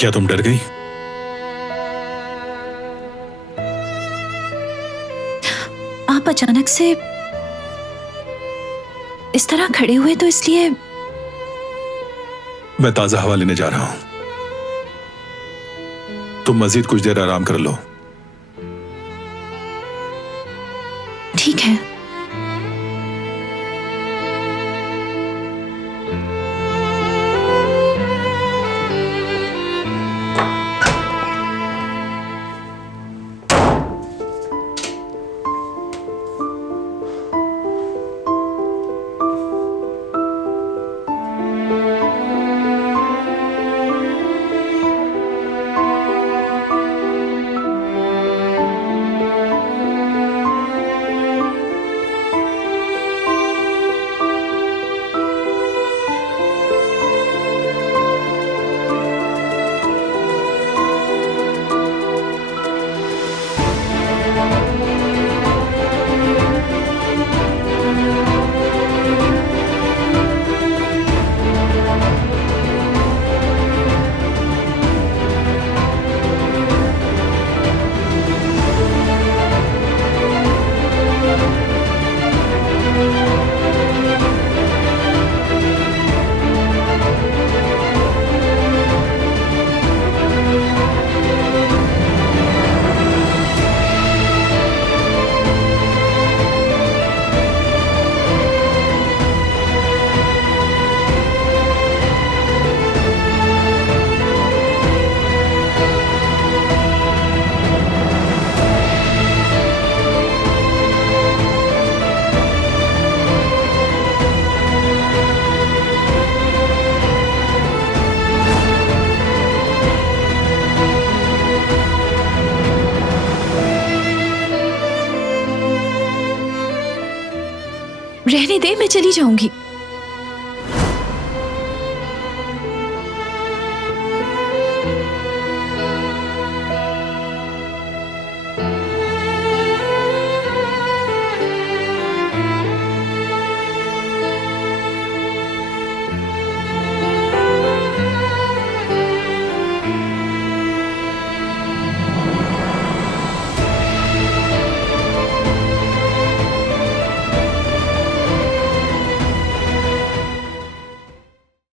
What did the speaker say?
क्या तुम डर गई? आप अचानक से इस तरह खड़े हुए तो इसलिए। मैं ताजा हवा लेने जा रहा हूं। तुम मजीद कुछ देर आराम कर लो। ठीक है। रहने दे, मैं चली जाऊंगी।